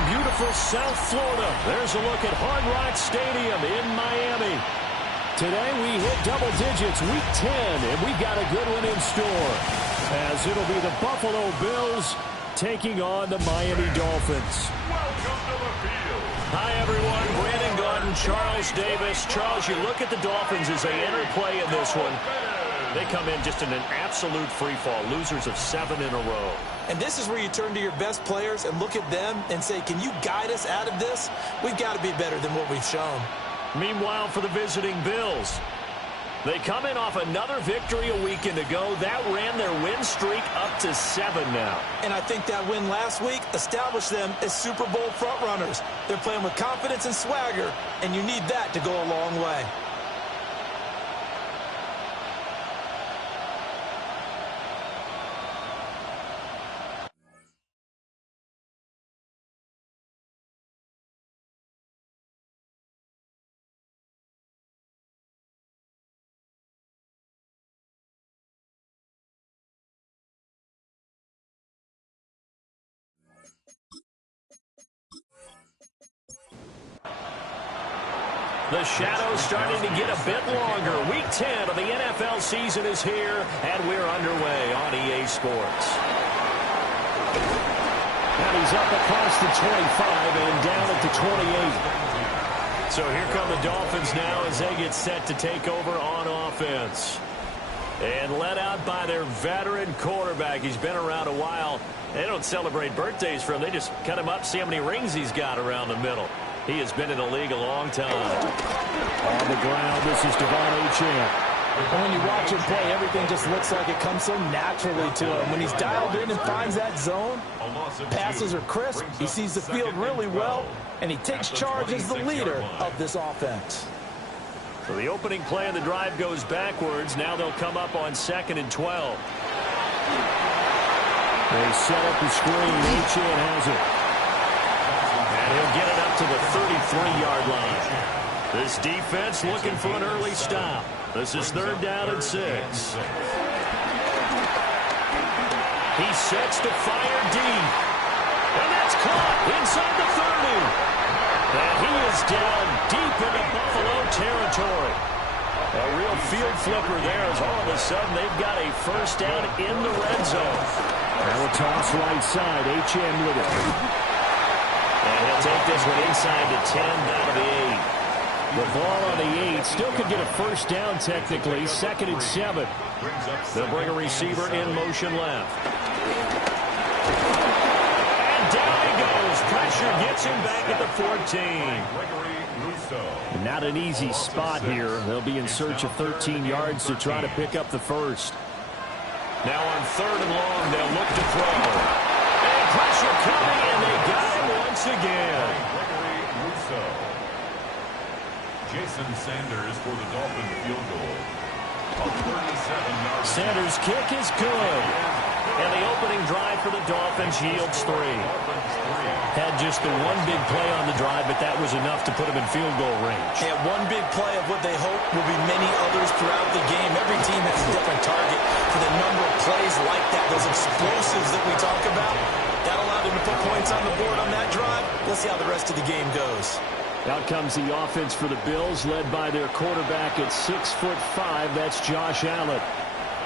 from beautiful South Florida, there's a look at Hard Rock Stadium in Miami. Today we hit double digits, week 10, and we've got a good one in store, as it'll be the Buffalo Bills taking on the Miami Dolphins. Welcome to the field. Hi, everyone. Brandon Gaudin, Charles Davis. Charles, you look at the Dolphins as they enter play in this one. They come in just in an absolute free-fall, losers of 7 in a row. And this is where you turn to your best players and look at them and say, can you guide us out of this? We've got to be better than what we've shown. Meanwhile, for the visiting Bills, they come in off another victory a weekend ago. That ran their win streak up to 7 now. And I think that win last week established them as Super Bowl frontrunners. They're playing with confidence and swagger, and you need that to go a long way. The shadow's starting to get a bit longer. Week 10 of the NFL season is here, and we're underway on EA Sports. And he's up across the 25 and down at the 28. So here come the Dolphins now as they get set to take over on offense. And led out by their veteran quarterback. He's been around a while. They don't celebrate birthdays for him. They just cut him up, see how many rings he's got around the middle. He has been in the league a long time. On the ground, this is Devon Achane. And when you watch him play, everything just looks like it comes so naturally to him. When he's dialed in and finds that zone, passes are crisp, he sees the field really well, and he takes charge as the leader of this offense. So the opening play of the drive goes backwards. Now they'll come up on 2nd and 12. They set up the screen. Achane has it. And he'll get it up to the 33-yard line. This defense looking for an early stop. This is 3rd down and 6. He sets to fire deep. And that's caught inside the 30. And he is down deep into Buffalo territory. A real field flipper there as all of a sudden they've got a first down in the red zone. Now a toss right side. Achane with it. And he'll take this one inside the 10, down to the 8. The ball on the 8 still could get a first down technically. 2nd and 7. They'll bring a receiver in motion left. And down he goes. Pressure gets him back at the 14. Not an easy spot here. They'll be in search of 13 yards to try to pick up the first. Now on 3rd and long, they'll look to throw. And pressure coming, and they got him once again. Jason Sanders for the Dolphin field goal. A 37-yard. Sanders' kick is good. And the opening drive for the Dolphins yields 3. Had just the one big play on the drive, but that was enough to put him in field goal range. And one big play of what they hope will be many others throughout the game. Every team has a different target for the number of plays like that, those explosives that we talk about. That allowed them to put points on the board on that drive. We'll see how the rest of the game goes. Out comes the offense for the Bills, led by their quarterback at 6'5". That's Josh Allen.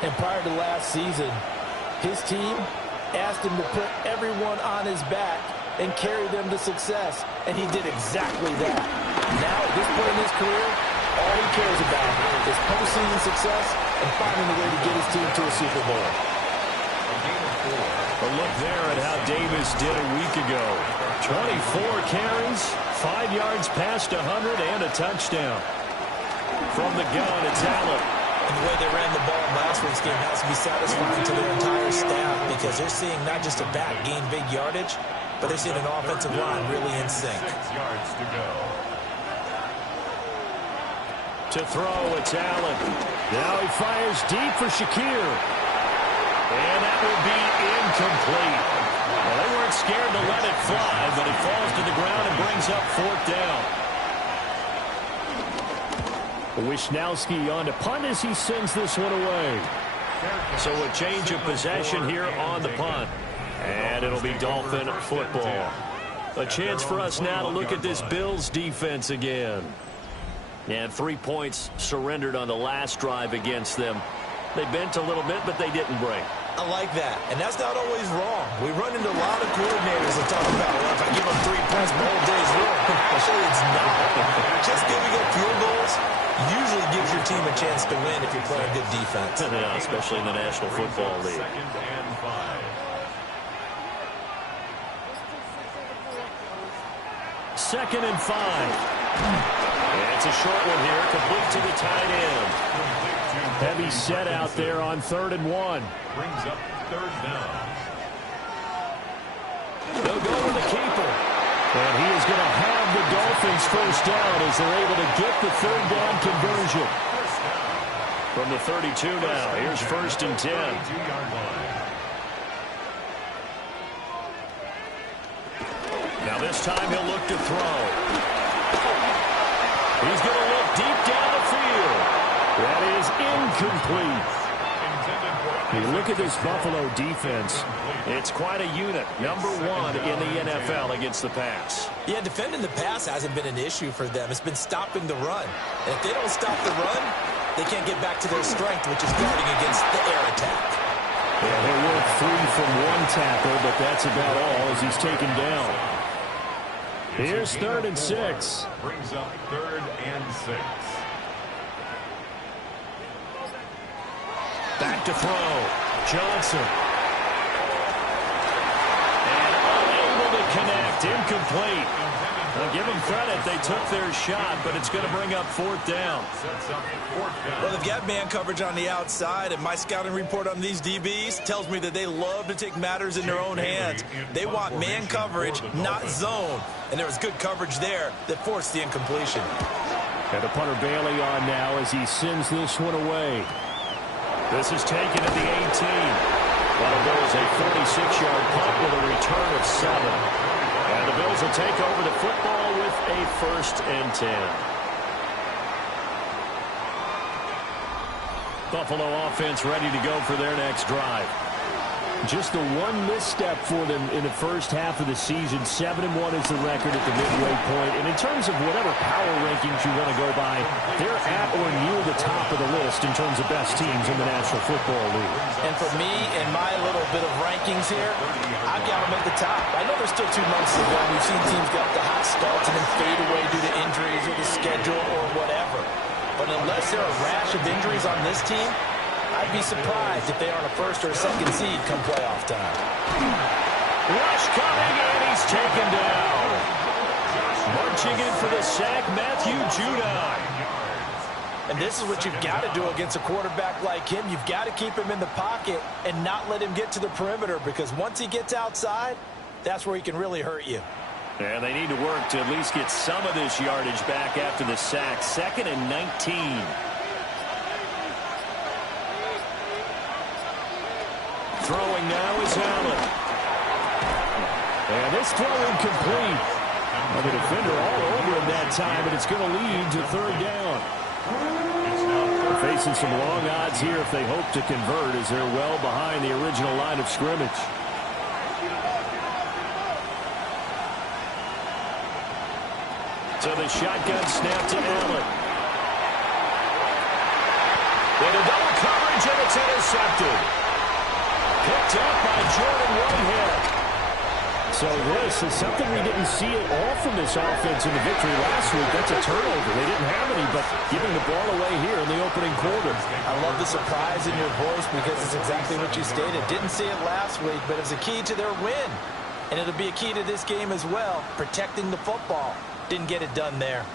And prior to last season, his team asked him to put everyone on his back and carry them to success, and he did exactly that. Now, at this point in his career, all he cares about is postseason success and finding a way to get his team to a Super Bowl. A look there at how Davis did a week ago. 24 carries, 5 yards past 100, and a touchdown. From the gun, it's Allen. And the way they ran the ball in last week's game has to be satisfying to their entire staff because they're seeing not just a back gain big yardage, but they're seeing an offensive line really in sync. 6 yards to go. To throw, it's Allen. Now he fires deep for Shakir. And that will be incomplete. Well, they weren't scared to let it fly, but it falls to the ground and brings up 4th down. Wisnowski on to punt as he sends this one away. So a change of possession here on the punt. And it'll be Dolphin football. A chance for us now to look at this Bills defense again. And 3 points surrendered on the last drive against them. They bent a little bit, but they didn't break. I like that, and that's not always wrong. We run into a lot of coordinators that talk about, well, if I give them 3 points, my whole day's ruined. Actually, it's not. Just giving up field goals usually gives your team a chance to win if you're playing good defense. Yeah, especially in the National Football League. Second and 5. Second and 5. And it's a short one here, complete to the tight end. Heavy set out there on 3rd and 1. Brings up 3rd down. They'll go with the keeper. And he is going to have the Dolphins first down as they're able to get the 3rd down conversion. From the 32 now, here's 1st and 10. 32-yard line. Now this time he'll look to throw. He's going to look deep down the field. That is incomplete. You look at this Buffalo defense. It's quite a unit. Number 1 in the NFL against the pass. Yeah, defending the pass hasn't been an issue for them. It's been stopping the run. And if they don't stop the run, they can't get back to their strength, which is guarding against the air attack. Yeah, they work 3 from 1 tackle, but that's about all as he's taken down. Here's 3rd and 6. Brings up 3rd and 6. Back to throw. Johnson. And unable to connect. Incomplete. Now give them credit. They took their shot, but it's going to bring up 4th down. Sets up 4th down. Well, they've got man coverage on the outside, and my scouting report on these DBs tells me that they love to take matters in their own hands. They want man coverage, not zone. And there was good coverage there that forced the incompletion. And the punter Bailey on now as he sends this one away. This is taken at the 18. That'll go as a 46-yard punt with a return of 7. And the Bills will take over the football with a 1st and 10. Buffalo offense ready to go for their next drive. Just the one misstep for them in the first half of the season. 7-1 is the record at the midway point. And in terms of whatever power rankings you want to go by, they're at or near the top of the list in terms of best teams in the National Football League. And for me, in my little bit of rankings here, I've got them at the top. I know there's still 2 months to go. We've seen teams get up to hot starts and then fade away due to injuries or the schedule or whatever. But unless there are a rash of injuries on this team, I'd be surprised if they aren't a 1st or a 2nd seed come playoff time. Rush coming, and he's taken down. Marching in for the sack, Matthew Judon. And this is what you've got to do against a quarterback like him. You've got to keep him in the pocket and not let him get to the perimeter, because once he gets outside, that's where he can really hurt you. And they need to work to at least get some of this yardage back after the sack. 2nd and 19. Throwing now is Allen. And this throw incomplete. Well, the defender all over him that time, and it's going to lead to 3rd down. They're facing some long odds here if they hope to convert, as they're well behind the original line of scrimmage. So the shotgun snap to Allen. With a double coverage, and it's intercepted. Picked up by Jordan Whitehead. So this is something we didn't see at all from this offense in the victory last week. That's a turnover. They didn't have any, but giving the ball away here in the opening quarter. I love the surprise in your voice, because it's exactly what you stated. Didn't see it last week, but it was a key to their win. And it'll be a key to this game as well, protecting the football. Didn't get it done there.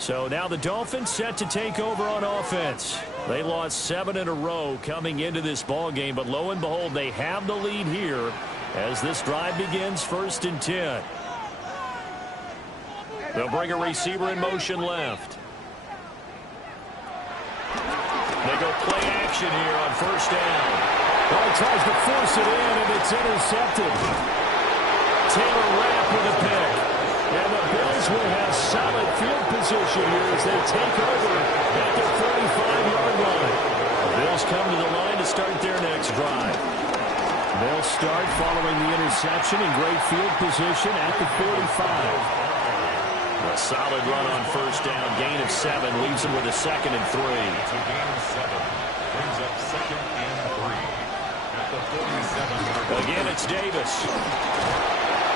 So now the Dolphins set to take over on offense. They lost 7 in a row coming into this ball game, but lo and behold, they have the lead here as this drive begins. 1st and 10. They'll bring a receiver in motion left. They go play action here on 1st down. Well, he tries to force it in, and it's intercepted. Taylor Rapp with a pick. And the Bills will have solid field position here as they take over at the 45-yard line. The Bills come to the line to start their next drive. They'll start following the interception in great field position at the 45. A solid run on first down. Gain of 7 leaves them with a 2nd and 3. It's a gain of 7. Brings up 2nd and 3. At the 47. Again, it's Davis.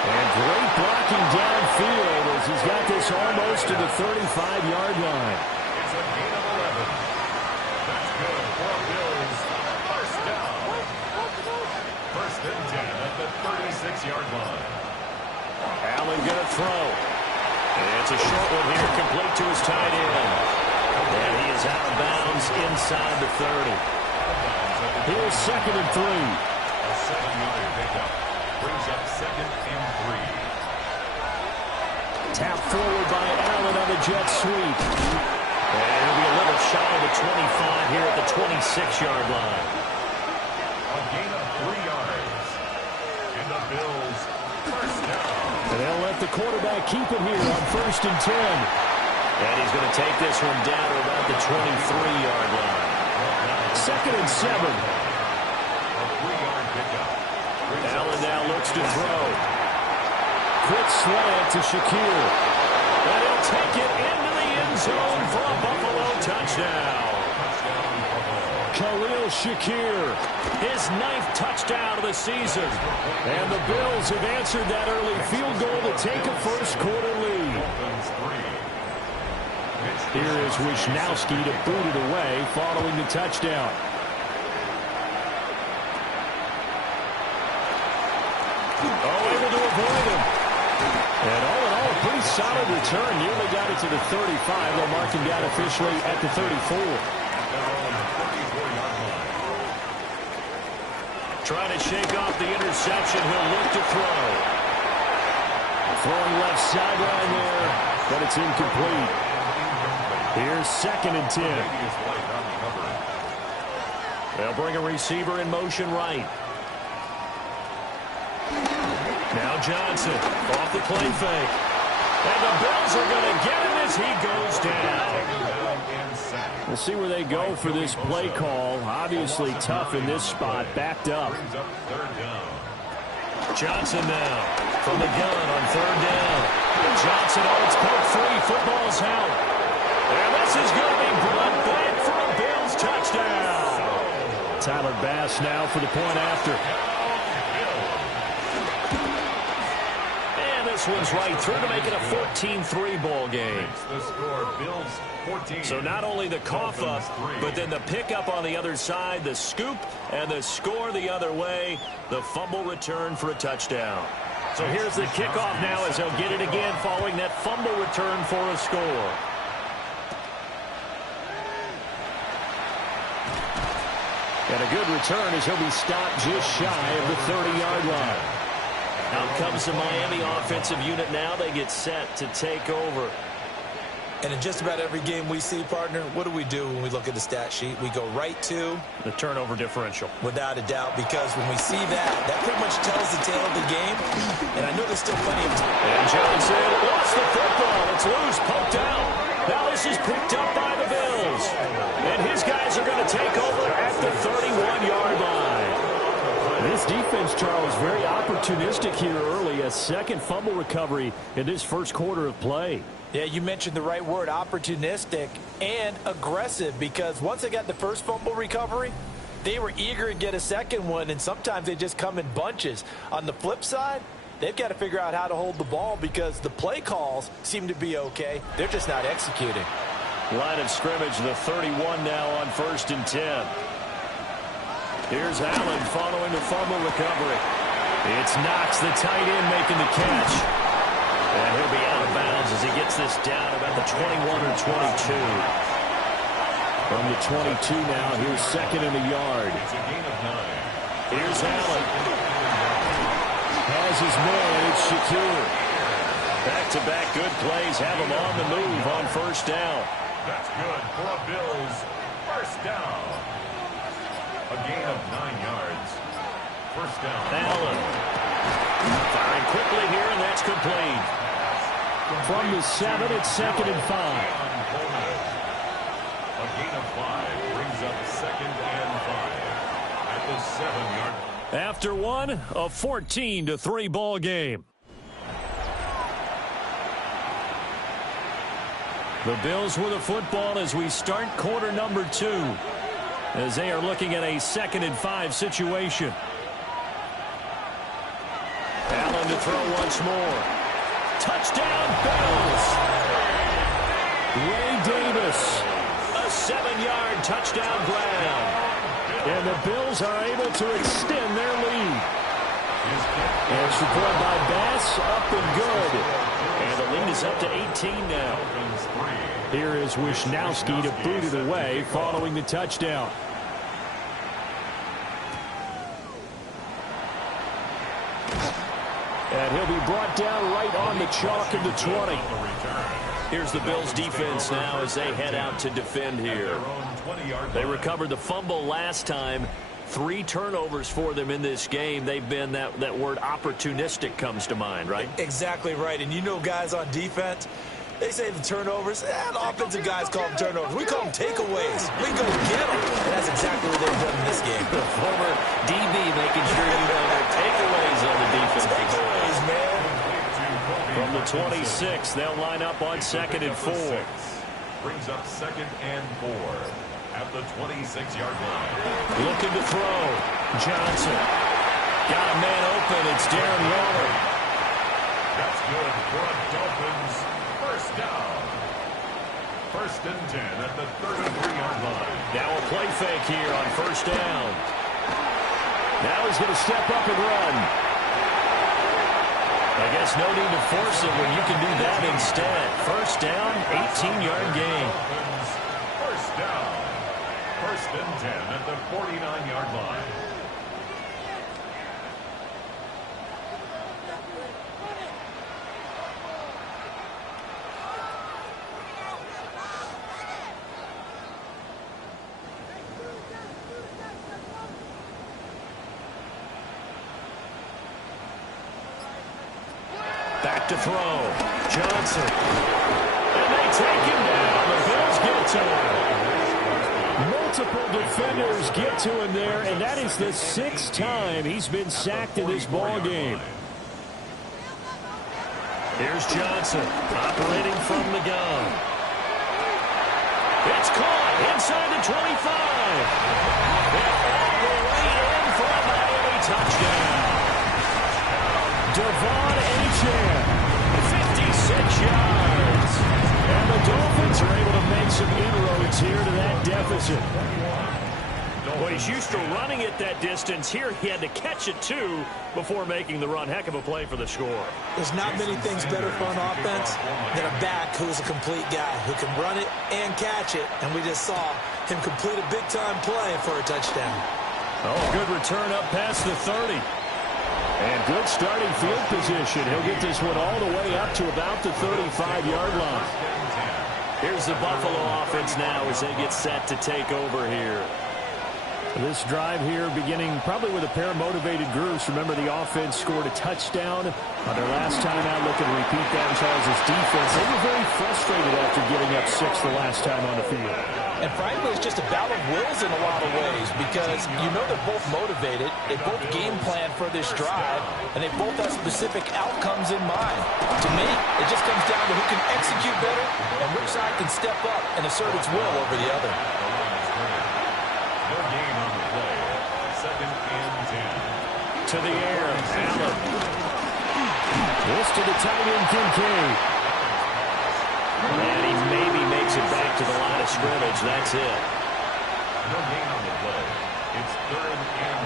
And great blocking downfield as he's got this almost to the 35-yard line. It's a gain of 11. That's good for Bills. First down. First and 10 at the 36-yard line. Allen going to throw. It's a short one here, complete to his tight end. And he is out of bounds inside the 30. Here's 2nd and 3. A 7-yard pickup. Brings up 2nd and 3. Tap forward by Allen on the jet sweep. And he'll be a little shy of the 25 here at the 26-yard line. A gain of 3 yards. And the Bills first down. And they'll let the quarterback keep it here on 1st and 10. And he's going to take this one down to about the 23-yard line. 2nd and 7. A 3-yard pickup. Allen now looks to throw. Quick slant to Shakir. And he'll take it into the end zone for a Buffalo touchdown. Khalil Shakir, his 9th touchdown of the season. And the Bills have answered that early field goal to take a first-quarter lead. Here is Wisnowski to boot it away following the touchdown. Oh, able to avoid him. And all in all, a pretty solid return. Nearly got it to the 35. They'll mark him down officially at the 34. Trying to shake off the interception. He'll look to throw. Throwing left sideline there, but it's incomplete. Here's 2nd and 10. They'll bring a receiver in motion right. Now Johnson off the play fake. And the Bills are going to get him as he goes down. We'll see where they go for this play call. Obviously tough in this spot, backed up. Johnson now from the gun on 3rd down. Johnson, it's code 3. Football's out. And this is going to be brought back for a Bills touchdown. Tyler Bass now for the point after. This one's right through to make it a 14-3 ball game. The score, Bills 14. So not only the cough up, but then the pickup on the other side, the scoop, and the score the other way, the fumble return for a touchdown. So here's the kickoff now as he'll get it again following that fumble return for a score. And a good return as he'll be stopped just shy of the 30-yard line. Out comes the Miami offensive unit now. They get set to take over. And in just about every game we see, partner, what do we do when we look at the stat sheet? We go right to the turnover differential. Without a doubt, because when we see that pretty much tells the tale of the game. And I know there's still plenty of time. And Johnson lost the football. It's loose, poked out. Now this is picked up by the Bills. And his guys are going to take over at the 31-yard line. This defense, Charles, very opportunistic here early. A second fumble recovery in this first quarter of play. Yeah, you mentioned the right word, opportunistic and aggressive, because once they got the first fumble recovery, they were eager to get a second one, and sometimes they just come in bunches. On the flip side, they've got to figure out how to hold the ball because the play calls seem to be okay. They're just not executing. Line of scrimmage, the 31 now on 1st and 10. Here's Allen following the fumble recovery. It's Knox, the tight end, making the catch. And he'll be out of bounds as he gets this down about the 21 or 22. From the 22 now, here's 2nd and a yard. It's a gain of 9. Here's Allen. Has his man, it's Shakir. Back-to-back good plays have him on the move on 1st down. That's good for a Bills first down. A gain of 9 yards. First down. Allen. Firing quickly here, and that's complete. From the 7, it's 2nd and 5. A gain of 5 brings up 2nd and 5 at the 7-yard line. After one, a 14-3 ball game. The Bills with the football as we start quarter number 2, as they are looking at a 2nd and 5 situation. Allen to throw once more. Touchdown, Bills! Ray Davis, a 7-yard touchdown grab. And the Bills are able to extend their lead. Extra point by Bass, up and good. And the lead is up to 18 now. Here is Wisnowski to boot it away following the touchdown. And he'll be brought down right on the chalk in the 20. Here's the Bills defense now as they head out to defend here. They recovered the fumble last time. 3 turnovers for them in this game. They've been, that word opportunistic comes to mind, right? Exactly right. And you know guys on defense, they say the turnovers, the offensive guys call them turnovers. We call them takeaways. We go get them. And that's exactly what they've done in this game. The former DB making sure you know their takeaways on the defense. Takeaways, man. From the 26, they'll line up on 2nd and 4. Brings up 2nd and 4 at the 26-yard line. Looking to throw. Johnson. Got a man open. It's Darren Waller. That's good for a Dolphins first down. 1st and 10 at the 33-yard line. Now a play fake here on 1st down. Now he's going to step up and run. I guess no need to force it when you can do that instead. 1st down, 18-yard gain. First down. 1st and 10 at the 49-yard line. Back to throw. Johnson. And they take him down. The Bills get to him. Multiple defenders get to him there, and that is the 6th time he's been sacked in this ball game. Here's Johnson operating from the gun. It's caught inside the 25. And all the way in for a Miami touchdown. Devon Achane, 56 yards. And the Dolphins are able to make some inroads here to that deficit. Well, he's used to running it that distance. Here he had to catch it, too, before making the run. Heck of a play for the score. There's not many things better for an offense than a back who's a complete guy who can run it and catch it. And we just saw him complete a big-time play for a touchdown. Oh, good return up past the 30. And good starting field position. He'll get this one all the way up to about the 35-yard line. Here's the Buffalo offense now as they get set to take over here. This drive here beginning probably with a pair of motivated groups. Remember, the offense scored a touchdown on their last time out. Looking to repeat that in Charles' defense. They were very frustrated after giving up 6 the last time on the field. And frankly, it's just a battle of wills in a lot of ways because you know they're both motivated. They both game plan for this drive, and they both have specific outcomes in mind. To me, it just comes down to who can execute better and which side can step up and assert its will over the other. No gain on the play. 2nd and 10. To the air, Allen. This to the tight end, Kincaid. And he maybe makes it back to the line of scrimmage. That's it. No gain on the play. It's 3rd and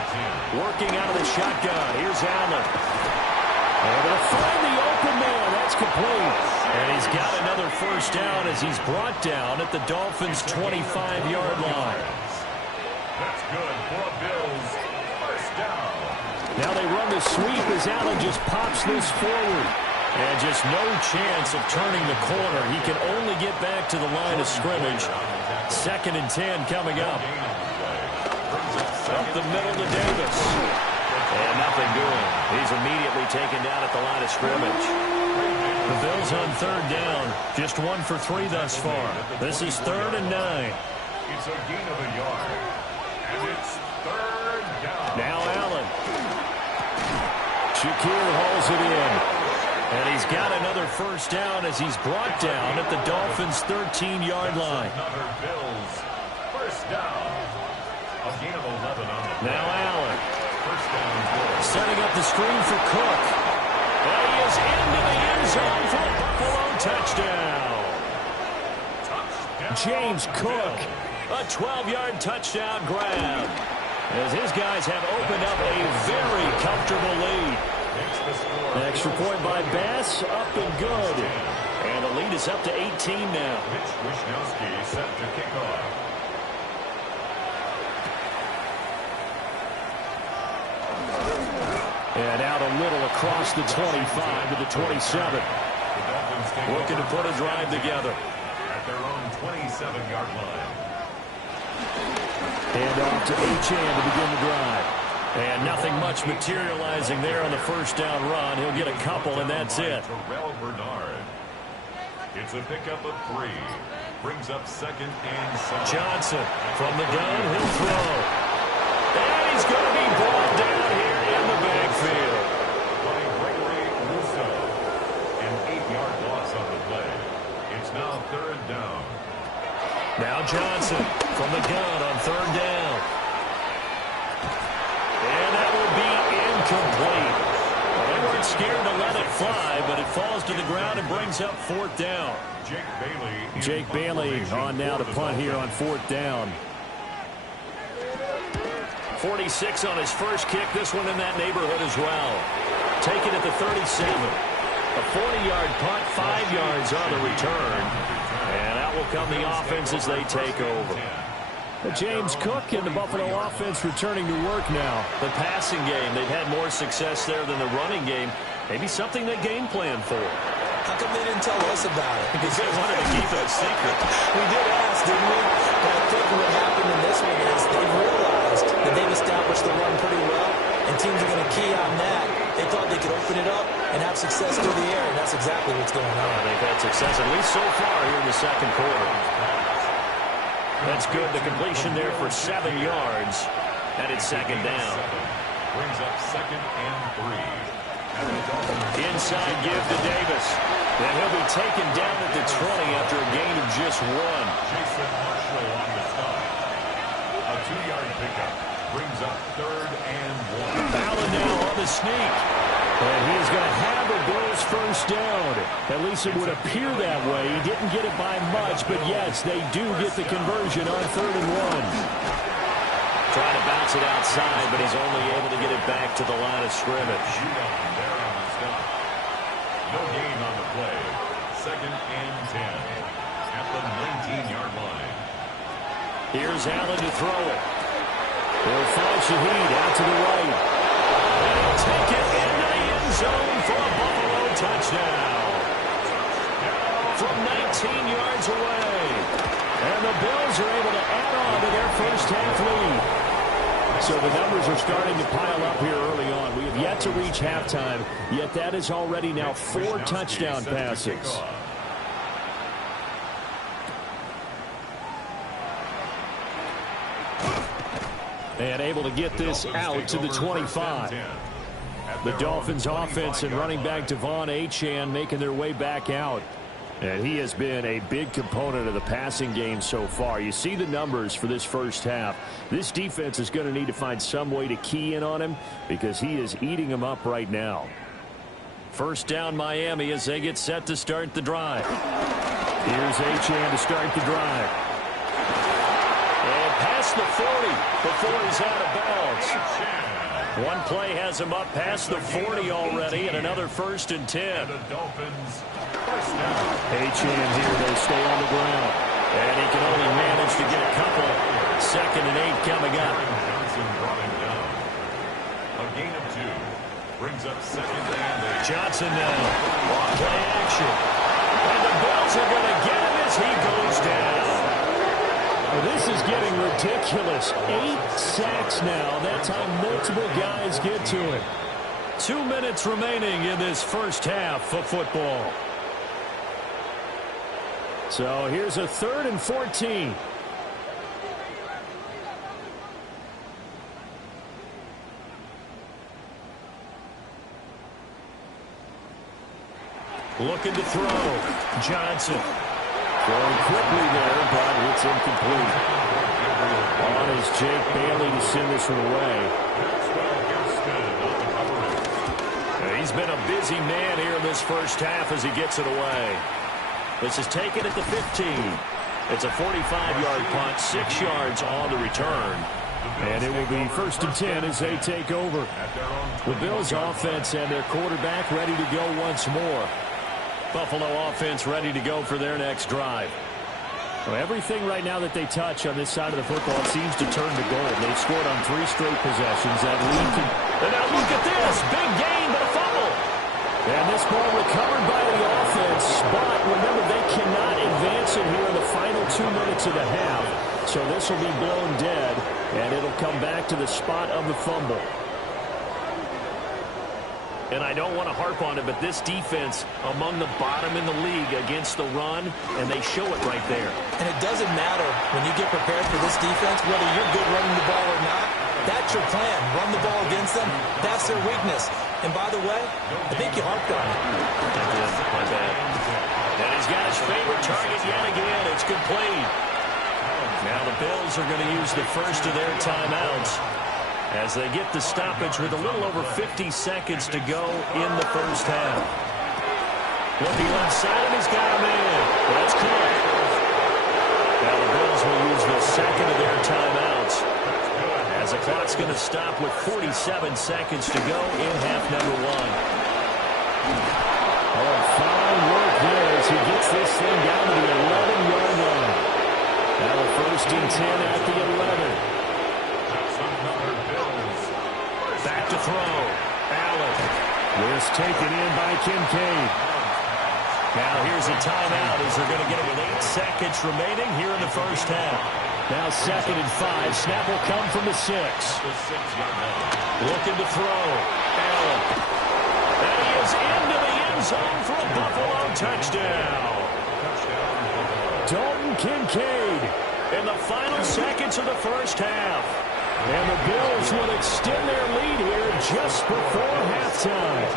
10. Working out of the shotgun. Here's Allen. Able to find the open man. That's complete. And he's got another first down as he's brought down at the Dolphins' 25-yard line. That's good for Bills. First down. Now they run the sweep as Allen just pops this forward. And just no chance of turning the corner. He can only get back to the line of scrimmage. 2nd and 10 coming up. Up the middle to Davis. And nothing doing. He's immediately taken down at the line of scrimmage. The Bills on 3rd down. Just 1 for 3 thus far. This is 3rd and 9. It's a gain of a yard. And it's 3rd down. Now Allen. Shakir hauls it in. And he's got another first down as he's brought down at the Dolphins' 13-yard line. Another Bills first down. A gain of 11 on the play. Now Allen. First down Bills. Setting up the screen for Cook. And he is into the end zone for a Buffalo touchdown. James Cook, a 12-yard touchdown grab. As his guys have opened up a very comfortable lead. An extra point by Bass, up and good. And the lead is up to 18 now. Mitch Wishnowsky set to kick off. And out a little across the 25 to the 27. Looking to put a drive together. At their own 27-yard line. And off to Achane to begin the drive. And nothing much materializing there on the first down run. He'll get a couple, and that's it. Terrell Bernard. It's a pickup of 3. Brings up 2nd and 7. Johnson from the gun. He'll throw. And he's going to be brought down here in the backfield. By Gregory Rousseau. An 8-yard loss on the play. It's now 3rd down. Now Johnson from the gun on 3rd down. And that will be incomplete. Well, they weren't scared to let it fly, but it falls to the ground and brings up 4th down. Jake Bailey on now to punt here on 4th down. 46 on his first kick. This one in that neighborhood as well. Taken at the 37. A 40-yard punt, 5 yards on the return. And out will come the offense as they take over. James Cook and the Buffalo offense returning to work now. The passing game, they've had more success there than the running game. Maybe something they game plan for. How come they didn't tell us about it? Because they wanted to keep it a secret. We did ask, didn't we? But I think what happened in this one is they've realized that they've established the run pretty well, and teams are going to key on that. They thought they could open it up and have success through the air, and that's exactly what's going on. They've had success, at least so far, here in the second quarter. That's good. The completion there for 7 yards. And it's 2nd down. Brings up 2nd and 3. Inside give to Davis. And he'll be taken down at the 20 after a gain of just 1. Jason Marshall on the stop. A 2-yard pickup. Brings up 3rd and 1. Allen now on the sneak. And he's going to have the Bills first down. At least it would appear that way. He didn't get it by much, but yes, they do get the conversion on 3rd and 1. Trying to bounce it outside, but he's only able to get it back to the line of scrimmage. There on the stop. No gain on the play. 2nd and 10. At the 19-yard line. Here's Allen to throw it. He'll find Shaheed out to the right. And he'll take it into the end zone for a Buffalo touchdown. From 19 yards away. And the Bills are able to add on to their first half lead. So the numbers are starting to pile up here early on. We have yet to reach halftime, yet that is already now 4 touchdown passes. And able to get this out to the 25. The Dolphins offense and running back Devon Achane making their way back out. And he has been a big component of the passing game so far. You see the numbers for this first half. This defense is going to need to find some way to key in on him because he is eating them up right now. First down Miami as they get set to start the drive. Here's Achane to start the drive. And past the 40 before he's out of bounds. One play has him up past the 40 already, and another 1st and 10. The Dolphins first down. Achane here, they stay on the ground. And he can only manage to get a couple. 2nd and 8 coming up. Johnson brought him down. A gain of 2. Brings up 2nd and 8. Johnson now. Play action. And the Bills are going to get him as he goes down. Well, this is getting ridiculous. 8 sacks now. That's how multiple guys get to him. 2 minutes remaining in this first half of football. So here's a 3rd and 14. Looking to throw. Johnson. Throwing quickly there, but it's incomplete. On is Jake Bailey to send this one away. He's been a busy man here in this first half as he gets it away. This is taken at the 15. It's a 45-yard punt, 6 yards on the return. And it will be 1st and 10 as they take over. The Bills offense and their quarterback ready to go once more. Buffalo offense ready to go for their next drive. Well, everything right now that they touch on this side of the football seems to turn to gold. They've scored on 3 straight possessions. That lead can... And now look at this. Big gain, but a fumble. And this ball recovered by the offense. But remember, they cannot advance it here in the final 2 minutes of the half. So this will be blown dead, and it'll come back to the spot of the fumble. And I don't want to harp on it, but this defense among the bottom in the league against the run, and they show it right there. And it doesn't matter when you get prepared for this defense, whether you're good running the ball or not. That's your plan. Run the ball against them. That's their weakness. And by the way, I think you harped on it. I did. My bad. And he's got his favorite target yet again. It's complete. Now the Bills are going to use the first of their timeouts as they get the stoppage with a little over 50 seconds to go in the first half. Looking left side, and he's got him in. That's caught. Now the Bills will use the second of their timeouts as the clock's going to stop with 47 seconds to go in half number 1. Oh, fine work there as he gets this thing down to the 11-yard line. Now a 1st and 10 at the 11. Back to throw. Allen. This taken in by Kincaid. Now here's a timeout as they're going to get it with 8 seconds remaining here in the first half. Now 2nd and 5. Snap will come from the 6. Looking to throw. Allen. And he is into the end zone for a Buffalo touchdown. Dalton Kincaid. In the final seconds of the first half. And the Bills will extend their lead here just before halftime.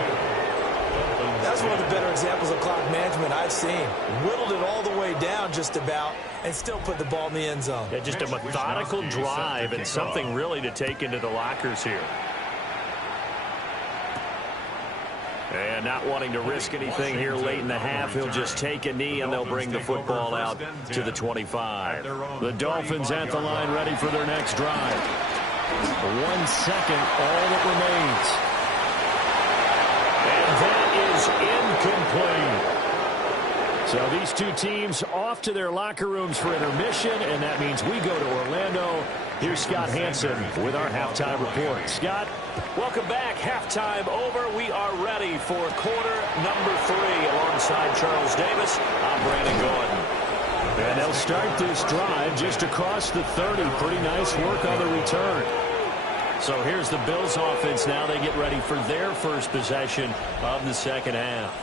That's one of the better examples of clock management I've seen. Whittled it all the way down just about and still put the ball in the end zone. Yeah, just a methodical drive and something really to take into the lockers here. And not wanting to risk anything here late in the half, he'll just take a knee and they'll bring the football out to the 25. The Dolphins at the line ready for their next drive. 1 second, all that remains. And that is incomplete. So these two teams off to their locker rooms for intermission, and that means we go to Orlando. Here's Scott Hanson with our halftime report. Scott? Welcome back. Halftime over. We are ready for quarter number 3 alongside Charles Davis. I'm Brandon Gordon. And they'll start this drive just across the 30. Pretty nice work on the return. So here's the Bills offense now. They get ready for their first possession of the second half.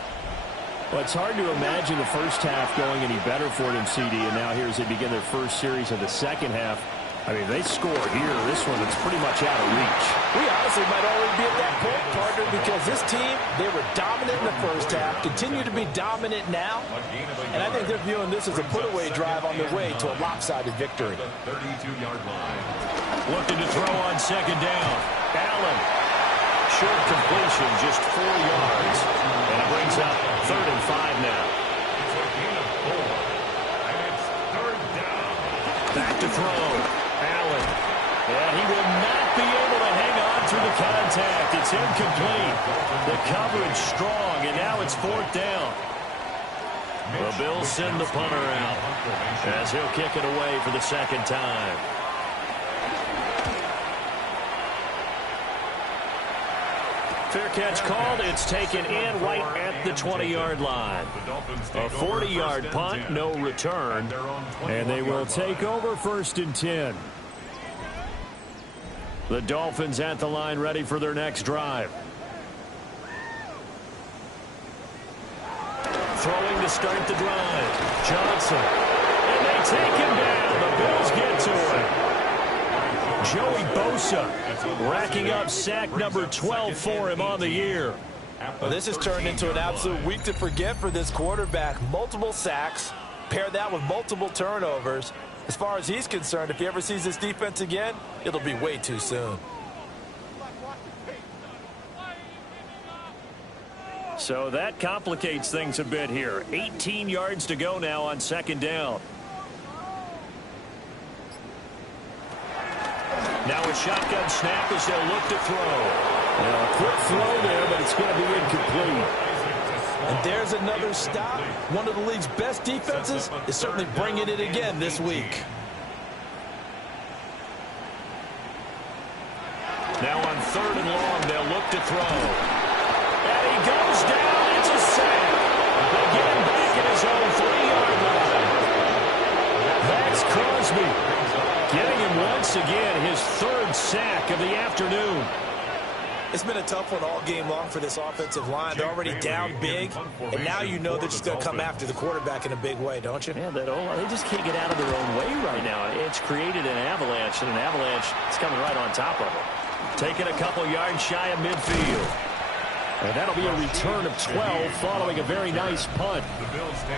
Well, it's hard to imagine the first half going any better for them, CD, and now here as they begin their first series of the second half. I mean, they score here. This one is pretty much out of reach. We honestly might already be at that point, partner, because this team, they were dominant in the first half, continue to be dominant now, and I think they're viewing this as a put-away drive on their way to a lopsided victory. 32-yard line. Looking to throw on second down. Allen. Short completion, just 4 yards. And it brings up 3rd and 5 now. It's a gain of 4. And it's 3rd down. Back to throw. Allen. And he will not be able to hang on through the contact. It's incomplete. The coverage strong, and now it's 4th down. The Bills send the punter out as he'll kick it away for the second time. Fair catch called. It's taken in right at the 20-yard line. A 40-yard punt, no return. And they will take over 1st and 10. The Dolphins at the line ready for their next drive. Throwing to start the drive. Johnson. And they take him down. The Bills get to him. Joey Bosa racking up sack number 12 for him on the year. Well, this has turned into an absolute week to forget for this quarterback. Multiple sacks, pair that with multiple turnovers. As far as he's concerned, if he ever sees this defense again, it'll be way too soon. So that complicates things a bit here. 18 yards to go now on second down. Now a shotgun snap as they'll look to throw. Now a quick throw there, but it's going to be incomplete. And there's another stop. One of the league's best defenses is certainly bringing it again this week. Now on third and long, they'll look to throw. And he goes down. It's a sack. They get him back at his own 3-yard line. That's Crosby. Getting him once again his third sack of the afternoon. It's been a tough one all game long for this offensive line. They're already down big, and now you know they're just going to come after the quarterback in a big way, don't you? Yeah, they just can't get out of their own way right now. It's created an avalanche, and an avalanche is coming right on top of it. Taking a couple yards shy of midfield. And that'll be a return of 12 following a very nice punt.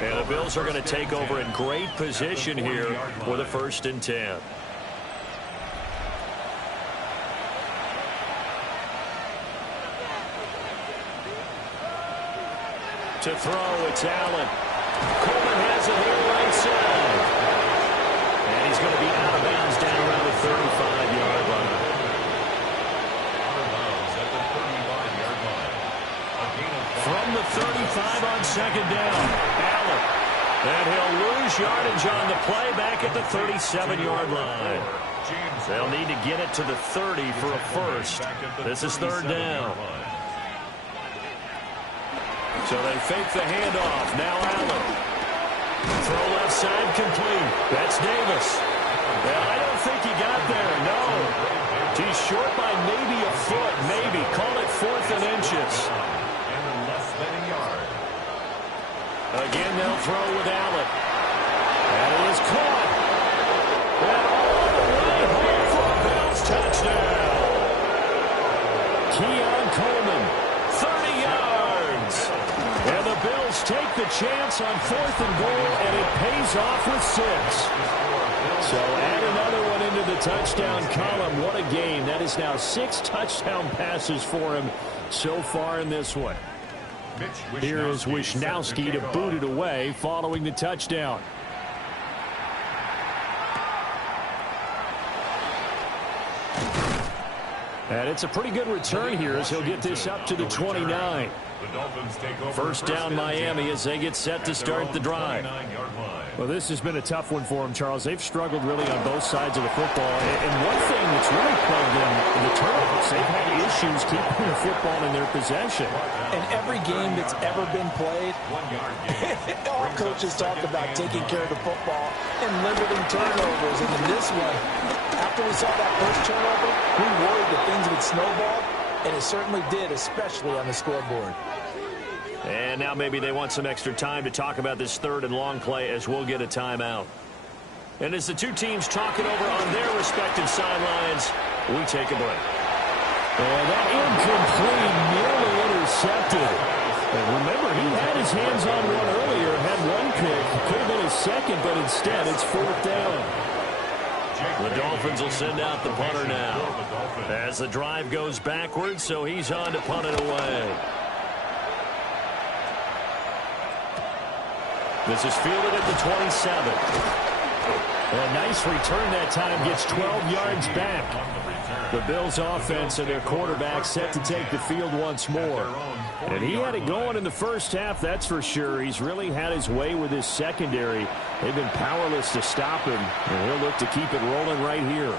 And the Bills are going to take over in great position here with a 1st and 10. To throw, it's Allen. Coleman has it here right side. And he's going to be out of bounds down around the 35-yard line. From the 35 on second down, Allen. And he'll lose yardage on the play back at the 37-yard line. They'll need to get it to the 30 for a first. This is 3rd down. So they fake the handoff. Now Allen. Throw left side complete. That's Davis. Well, I don't think he got there. No. He's short by maybe a foot. Maybe. Call it 4th and inches. Again, they'll throw with Allen. And it is caught. And all the way home for a Bills touchdown. Keon Coleman, 30 yards. And the Bills take the chance on 4th and goal, and it pays off with 6. So add another one into the touchdown column. What a game. That is now 6 touchdown passes for him so far in this one. Here is Wishnowsky to boot it away following the touchdown. And it's a pretty good return here as he'll get this up to the 29. 1st down Miami as they get set to start the drive. Well, this has been a tough one for them, Charles. They've struggled really on both sides of the football. And one thing that's really plagued them, the turnovers. They've had issues keeping the football in their possession. In every game that's ever been played, all coaches talk about taking care of the football and limiting turnovers. And in this one, after we saw that first turnover, we worried that things would snowball, and it certainly did, especially on the scoreboard. And now maybe they want some extra time to talk about this 3rd and long play as we'll get a timeout. And as the two teams talk it over on their respective sidelines, we take a break. And that incomplete, nearly intercepted. And remember, he had his hands on one earlier, had one pick. Could have been his second, but instead it's 4th down. The Dolphins will send out the punter now as the drive goes backwards, so he's on to punt it away. This is fielded at the 27. A nice return that time, gets 12 yards back. The Bills offense and their quarterback set to take the field once more. And he had it going in the first half, that's for sure. He's really had his way with his secondary. They've been powerless to stop him, and he'll look to keep it rolling right here.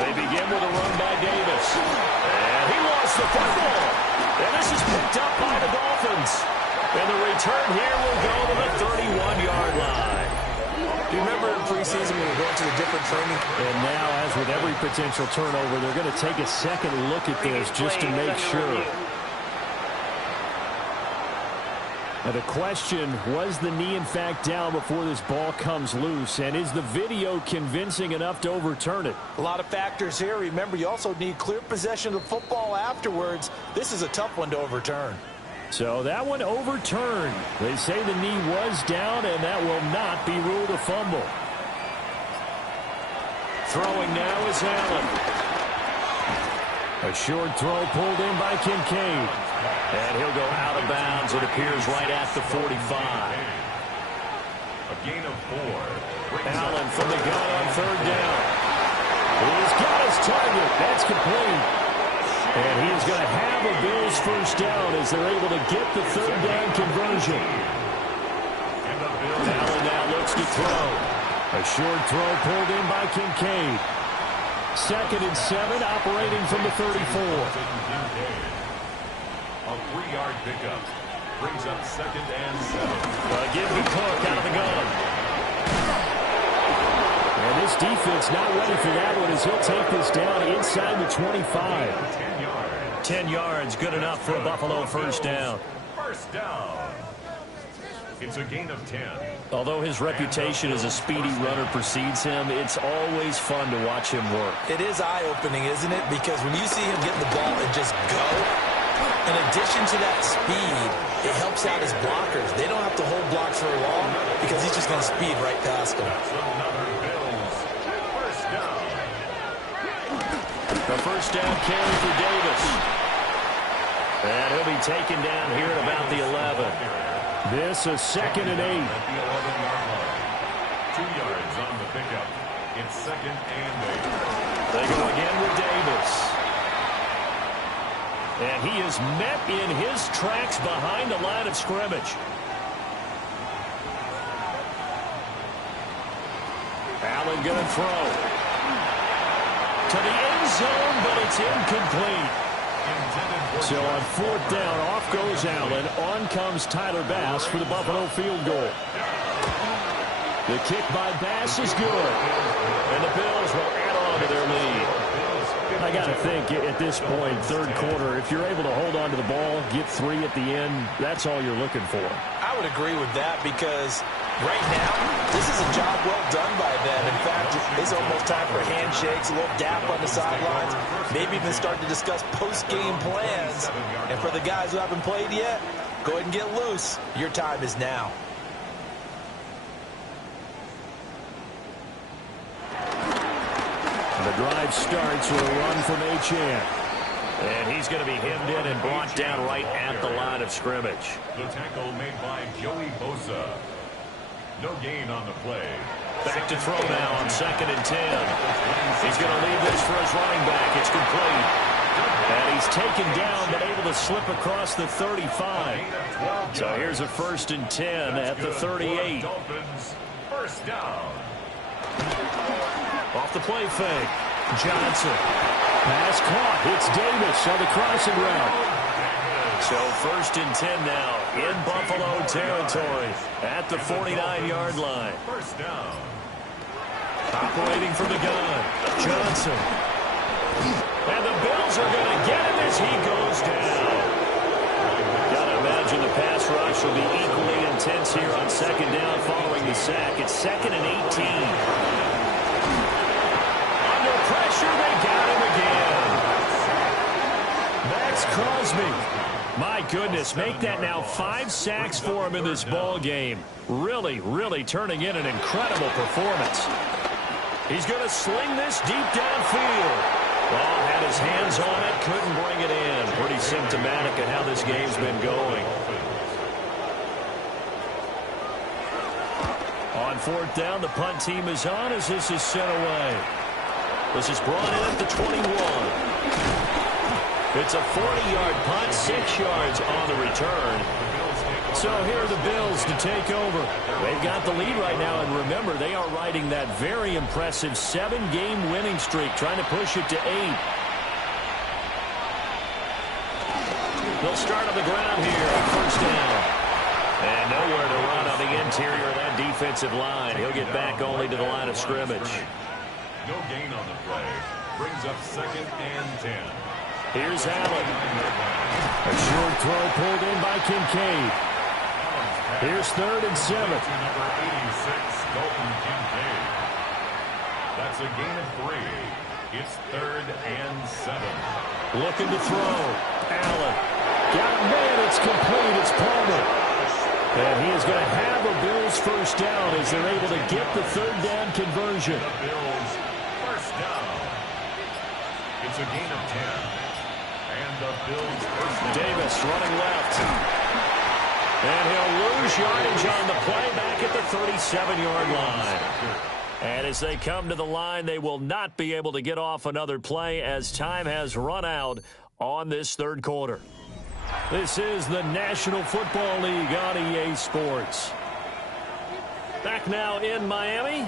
They begin with a run by Davis. And he lost the football. And this is picked up by the Dolphins. And the return here will go to the 31-yard line. Do you remember in preseason when we were going to the different training? And now, as with every potential turnover, they're going to take a second look at this just to make sure. Now the question, was the knee in fact down before this ball comes loose? And is the video convincing enough to overturn it? A lot of factors here. Remember, you also need clear possession of the football afterwards. This is a tough one to overturn. So that one overturned. They say the knee was down, and that will not be ruled a fumble. Throwing now is Allen. A short throw pulled in by Kincaid. And he'll go out of bounds, it appears, right at the 45. A gain of 4. Allen from the gun on third down. He's got his target. That's complete. And he is going to have a Bills first down as they're able to get the third down conversion. Allen now looks to throw. A short throw pulled in by Kincaid. 2nd and 7, operating from the 34. A 3-yard pickup brings up 2nd and 7. Give me Cook out of the gun. And this defense not ready for that one as he'll take this down inside the 25. 10 yards, good enough for a Buffalo first down. First down. It's a gain of 10. Although his reputation as a speedy runner precedes him, it's always fun to watch him work. It is eye-opening, isn't it? Because when you see him getting the ball and just go, in addition to that speed, it helps out his blockers. They don't have to hold blocks for long because he's just going to speed right past them. That's another Bills first down. The first down carry for Davis. And he'll be taken down here at about the 11. This is 2nd and 8. At the 11-yard line. 2 yards on the pickup. It's 2nd and 8. They go again with Davis. And he is met in his tracks behind the line of scrimmage. Allen going to throw. To the end zone, but it's incomplete. So on 4th down, off goes Allen. On comes Tyler Bass for the Buffalo field goal. The kick by Bass is good. And the Bills will add on to their lead. I got to think at this point, 3rd quarter, if you're able to hold on to the ball, get 3 at the end, that's all you're looking for. I would agree with that because right now, this is a job well done by them. In fact, it's almost time for handshakes, a little dap on the sidelines, maybe even start to discuss post-game plans. And for the guys who haven't played yet, go ahead and get loose. Your time is now. The drive starts with a run from Achane. And he's going to be hemmed in and brought down right at the line of scrimmage. The tackle made by Joey Bosa. No gain on the play. Back to throw now on 2nd and 10. He's going to leave this for his running back. It's complete. And he's taken down but able to slip across the 35. So here's a 1st and 10 at the 38. Dolphins first down. Off the play fake. Johnson. Pass caught. It's Davis on the crossing route. So 1st and 10 now in Buffalo territory at the 49-yard line. First down. Operating from the gun. Johnson. And the Bills are going to get him as he goes down. Got to imagine the pass rush will be equally intense here on 2nd down following the sack. It's 2nd and 18. Pressure, they got him again. Max Crosby. My goodness, make that now 5 sacks for him in this ball game. Really, really turning in an incredible performance. He's going to sling this deep downfield. Well, had his hands on it, couldn't bring it in. Pretty symptomatic of how this game's been going. On 4th down, the punt team is on as this is sent away. This is brought in at the 21. It's a 40-yard punt, 6 yards on the return. So here are the Bills to take over. They've got the lead right now, and remember, they are riding that very impressive 7-game winning streak, trying to push it to 8. They'll start on the ground here on 1st down. And nowhere to run on the interior of that defensive line. He'll get back only to the line of scrimmage. No gain on the play. Brings up 2nd and 10. Here's Allen. A short throw pulled in by Kincaid. Here's 3rd and 7. Number 86, Dalton Kincaid. That's a gain of 3. It's 3rd and 7. Looking to throw. Allen. Got a man. It's complete. It's Palmer. And he is going to have a Bills first down as they're able to get the 3rd down conversion. The Bills first down. It's a gain of 10. And the Bills first down. Davis running left. And he'll lose yardage on the play back at the 37-yard line. And as they come to the line, they will not be able to get off another play as time has run out on this 3rd quarter. This is the National Football League on EA Sports. Back now in Miami.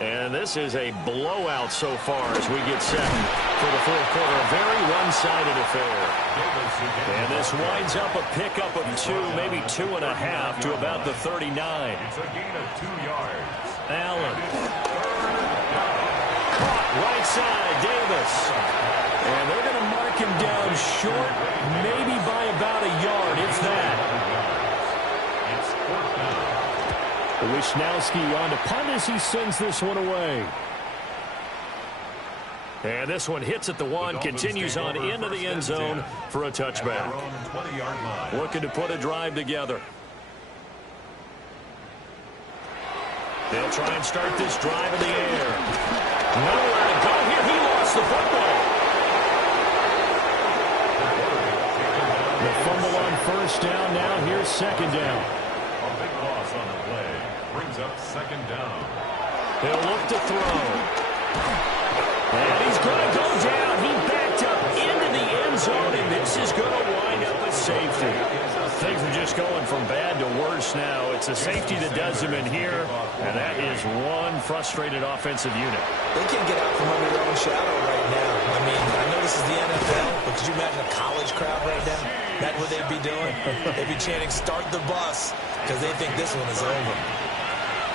And this is a blowout so far as we get set for the 4th quarter. A very one-sided affair. And this winds up a pickup of 2, maybe 2.5 to about the 39. It's a gain of 2 yards. Allen. Caught right side, Davis. And they're going to mark him down short, maybe by about a yard, if that. It's 4th down. Wisnowski on to punt as he sends this one away. And this one hits at the 1, continues on into the end zone for a touchback. Looking to put a drive together. They'll try and start this drive in the air. Nowhere to go here. He lost the football. The fumble on first down. Now here's 2nd down. A big loss on the play. Brings up 2nd down. He'll look to throw. And he's going to go down. He backed up into the end zone, and this is going to wind up a safety. Things are just going from bad to worse now. It's a safety that does them in here, and that is one frustrated offensive unit. They can't get out from under their own shadow right now. I mean, I know this is the NFL, but could you imagine a college crowd right now? That's what they'd be doing. They'd be chanting, "Start the bus," because they think this one is over.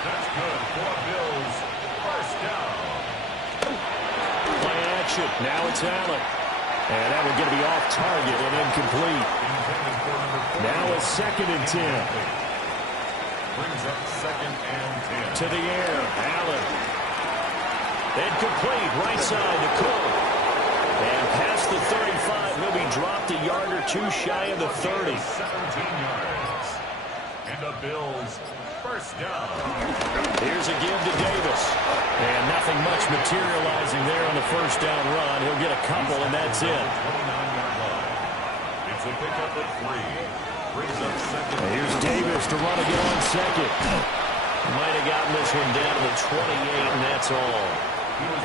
That's good for Bills. First down. Play action. Now it's Allen. And that one's going to be off target and incomplete. Now it's 2nd and 10. Brings up 2nd and 10. To the air, Allen. Incomplete, right side to Cook. And past the 35, he'll be dropped a yard or 2 shy of the 30. 17 yards. And the Bills first down. Here's a give to Davis. And nothing much materializing there on the first down run. He'll get a couple, and that's it. 29-yard line. It's a pickup at 3. Brings up 2nd. And here's Davis to run again on 2nd. Might have gotten this one down to the 28, and that's all.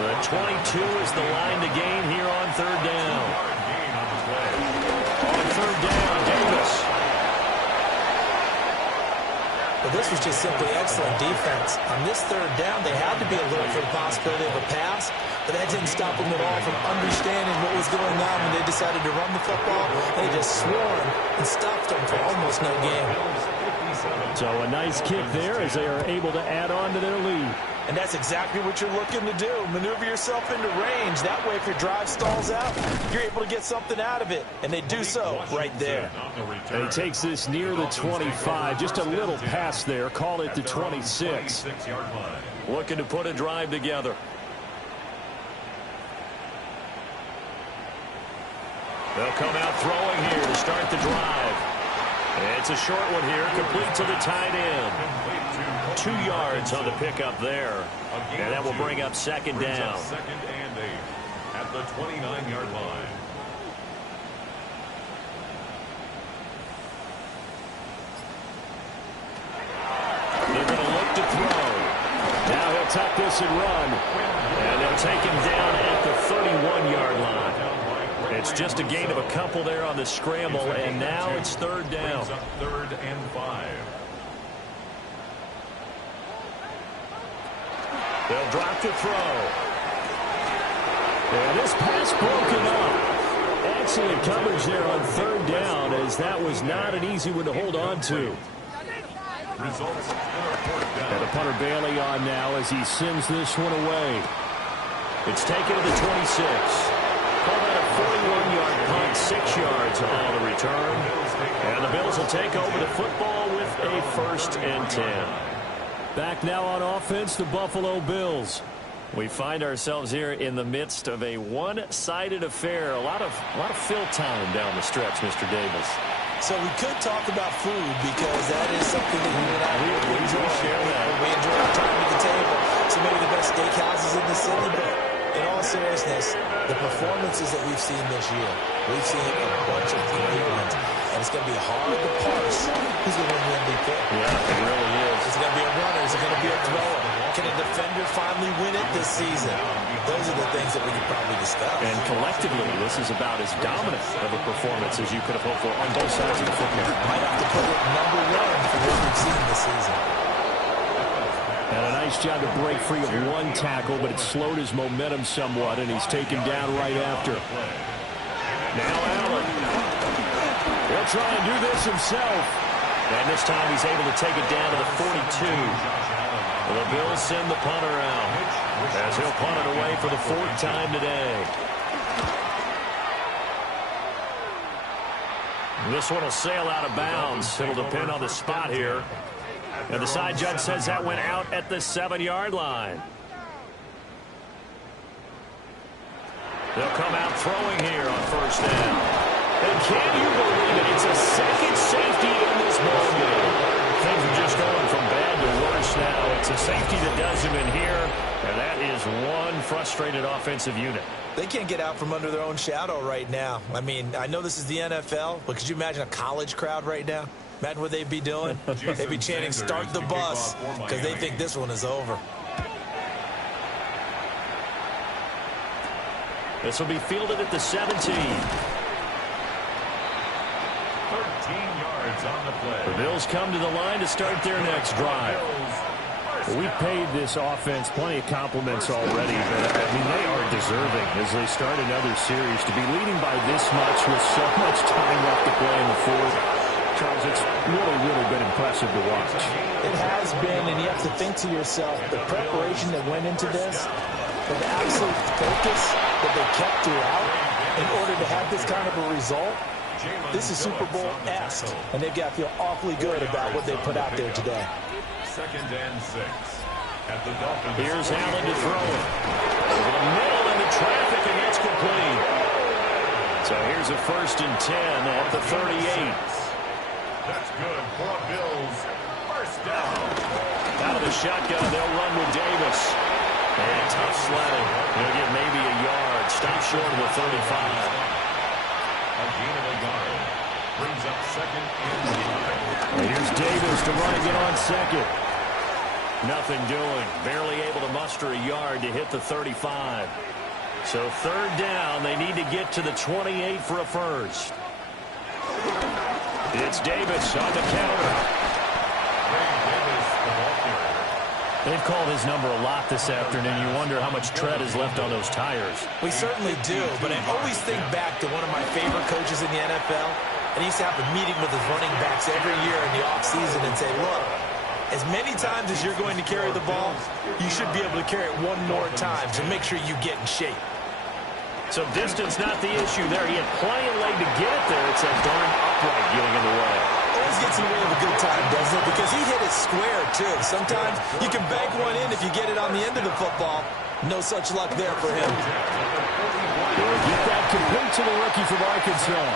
The 22 is the line to gain here on 3rd down. On 3rd down, Davis. But this was just simply excellent defense. On this 3rd down, they had to be alert for the possibility of a pass, but that didn't stop them at all from understanding what was going on when they decided to run the football. They just swarmed and stopped them for almost no gain. So a nice kick there as they are able to add on to their lead. And that's exactly what you're looking to do. Maneuver yourself into range. That way, if your drive stalls out, you're able to get something out of it. And they do so right there. And he takes this near the 25. Just a little pass there. Call it the 26. Looking to put a drive together. They'll come out throwing here to start the drive. It's a short one here, complete to the tight end. 2 yards on the pickup there. And that will bring up 2nd down. 2nd and 8 at the 29-yard line. They're going to look to throw. Now he'll tuck this and run. And they'll take him down at the 31-yard line. It's just a gain of a couple there on the scramble, and now it's 3rd down. 3rd and 5. They'll drop to throw. And this pass broken up. Excellent coverage there on 3rd down, as that was not an easy one to hold on to. Results And the punter Bailey on now as he sends this one away. It's taken to the 26. Call that a 41-yard punt, 6 yards on the return. And the Bills will take over the football with with a 1st and 10. Back now on offense, the Buffalo Bills. We find ourselves here in the midst of a one-sided affair. A lot of fill time down the stretch, Mr. Davis. So we could talk about food because that is something that you and I really enjoy. We enjoy our time at the table. So maybe the best steakhouses in the city, but in all seriousness, the performances that we've seen this year, we've seen a bunch of great ones. And it's going to be hard to parse who's going to win the MVP. Yeah, it really is. Is it going to be a runner? Is it going to be a thrower? Can a defender finally win it this season? Those are the things that we could probably discuss. And collectively, this is about as dominant of a performance as you could have hoped for on both sides of the football. Might have to put it number 1 for what we've seen this season. And a nice job to break free of one tackle, but it slowed his momentum somewhat, and he's taken down right after. Now Allen. He'll try and do this himself. And this time he's able to take it down to the 42. The Bills send the punter out as he'll punt it away for the 4th time today. This one will sail out of bounds. It'll depend on the spot here. And the side judge says that went out at the 7-yard line. They'll come out throwing here on 1st down. And can you believe it? It's a second safety in this ball game. Things are just going from bad to worse now. It's a safety that does him in here, and that is one frustrated offensive unit. They can't get out from under their own shadow right now. I mean, I know this is the NFL, but could you imagine a college crowd right now? Imagine what they'd be doing. They'd be chanting, "Start the bus," because they think this one is over. This will be fielded at the 17. 13 yards on the play. The Bills come to the line to start their next drive. We've paid this offense plenty of compliments already, but I mean, they are deserving as they start another series to be leading by this much with so much time left to play in the 4th. Charles, it's really been impressive to watch. It has been, and you have to think to yourself, the preparation that went into this, the absolute focus that they kept throughout in order to have this kind of a result. This is Super Bowl-esque, and they've got to feel awfully good about what they put out there today. 2nd and 6. At the Dolphins. Here's Allen to throw it. Over the middle into traffic, and that's complete. So here's a 1st and 10 at the 38. That's good for Bills. 1st down. Out of the shotgun, they'll run with Davis. And tough sledding. He'll get maybe a yard. Stop short of the 35. A gain of a yard. Brings up 2nd and 9. And here's Davis to run again on 2nd. Nothing doing. Barely able to muster a yard to hit the 35. So 3rd down. They need to get to the 28 for a 1st. It's Davis on the counter. They've called his number a lot this afternoon. You wonder how much tread is left on those tires. We certainly do, but I always think back to one of my favorite coaches in the NFL, and he used to have a meeting with his running backs every year in the offseason and say, look, as many times as you're going to carry the ball, you should be able to carry it one more time to make sure you get in shape. So distance not the issue there. He had plenty of leg to get it there. It's that darn upright getting in the way. Always gets in the way of a good time, doesn't it? Because he hit it square, too. Sometimes you can bank one in if you get it on the end of the football. No such luck there for him. He'll get that complete to the rookie from Arkansas.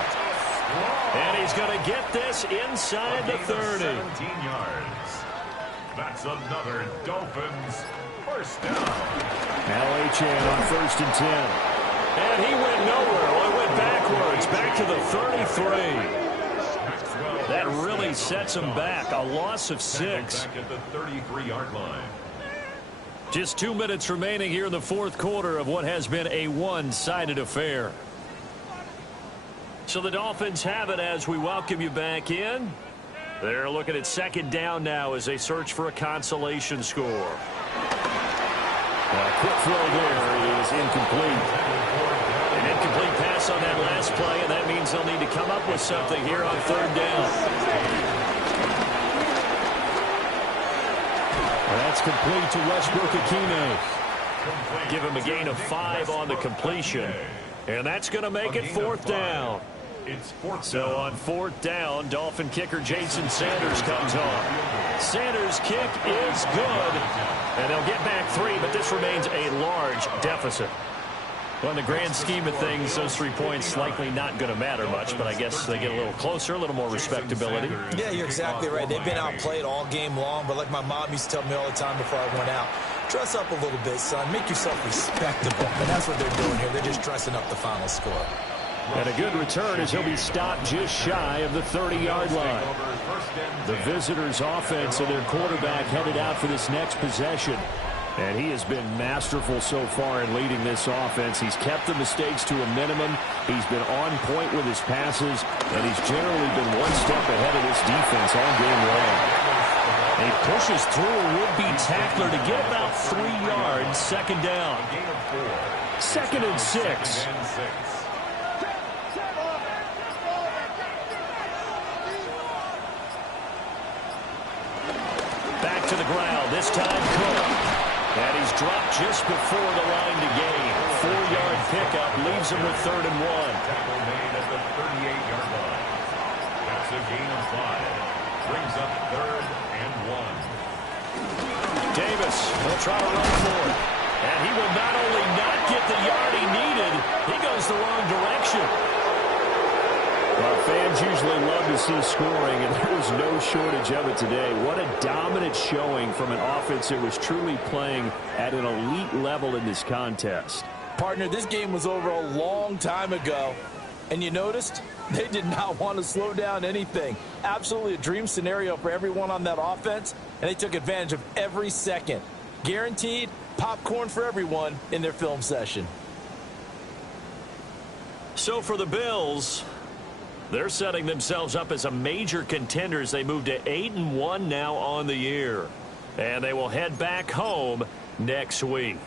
And he's going to get this inside the 30. 17 yards. That's another Dolphins 1st down. Now Achane on 1st and 10. And he went nowhere. Well, he went backwards, back to the 33. That really sets him back. A loss of 6. Back at the 33-yard line. Just 2 minutes remaining here in the 4th quarter of what has been a one-sided affair. So the Dolphins have it as we welcome you back in. They're looking at 2nd down now as they search for a consolation score. Quick throw there is incomplete. An incomplete pass on that last play, and that means they'll need to come up with something here on 3rd down. That's complete to Westbrook-Ikhine. Give him a gain of 5 on the completion. And that's going to make it 4th down. It's fourth So down. on fourth down, Dolphin kicker Jason Sanders comes on. Sanders' kick is good, and they'll get back 3, but this remains a large deficit. Well, in the grand scheme of things, those 3 points likely not going to matter much, but I guess they get a little closer, a little more respectability. Yeah, you're exactly right. They've been outplayed all game long, but like my mom used to tell me all the time before I went out, dress up a little bit, son. Make yourself respectable. And that's what they're doing here. They're just dressing up the final score. And a good return as he'll be stopped just shy of the 30-yard line. The visitors' offense and their quarterback headed out for this next possession. And he has been masterful so far in leading this offense. He's kept the mistakes to a minimum. He's been on point with his passes, and he's generally been one step ahead of this defense all game long. He pushes through a would-be tackler to get about 3 yards. Second down. Second and 6. Back to the ground. This time Cook. And he's dropped just before the line to gain. 4-yard pickup leaves him with 3rd and 1. Tackle made at the 38-yard line. That's a gain of 5. Brings up 3rd and 1. Davis will try to run for it. And he will not only not get the yard he needed, he goes the wrong direction. Well, fans usually love to see scoring, and there was no shortage of it today. What a dominant showing from an offense that was truly playing at an elite level in this contest. Partner, this game was over a long time ago. And you noticed they did not want to slow down anything. Absolutely a dream scenario for everyone on that offense, and they took advantage of every second. Guaranteed popcorn for everyone in their film session. So for the Bills, they're setting themselves up as a major contender as they move to 8-1 now on the year. And they will head back home next week.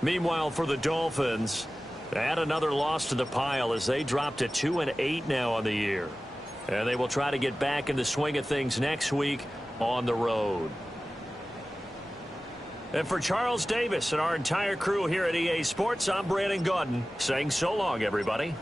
Meanwhile, for the Dolphins, add another loss to the pile as they drop to 2-8 now on the year. And they will try to get back in the swing of things next week on the road. And for Charles Davis and our entire crew here at EA Sports, I'm Brandon Gaudin saying so long, everybody.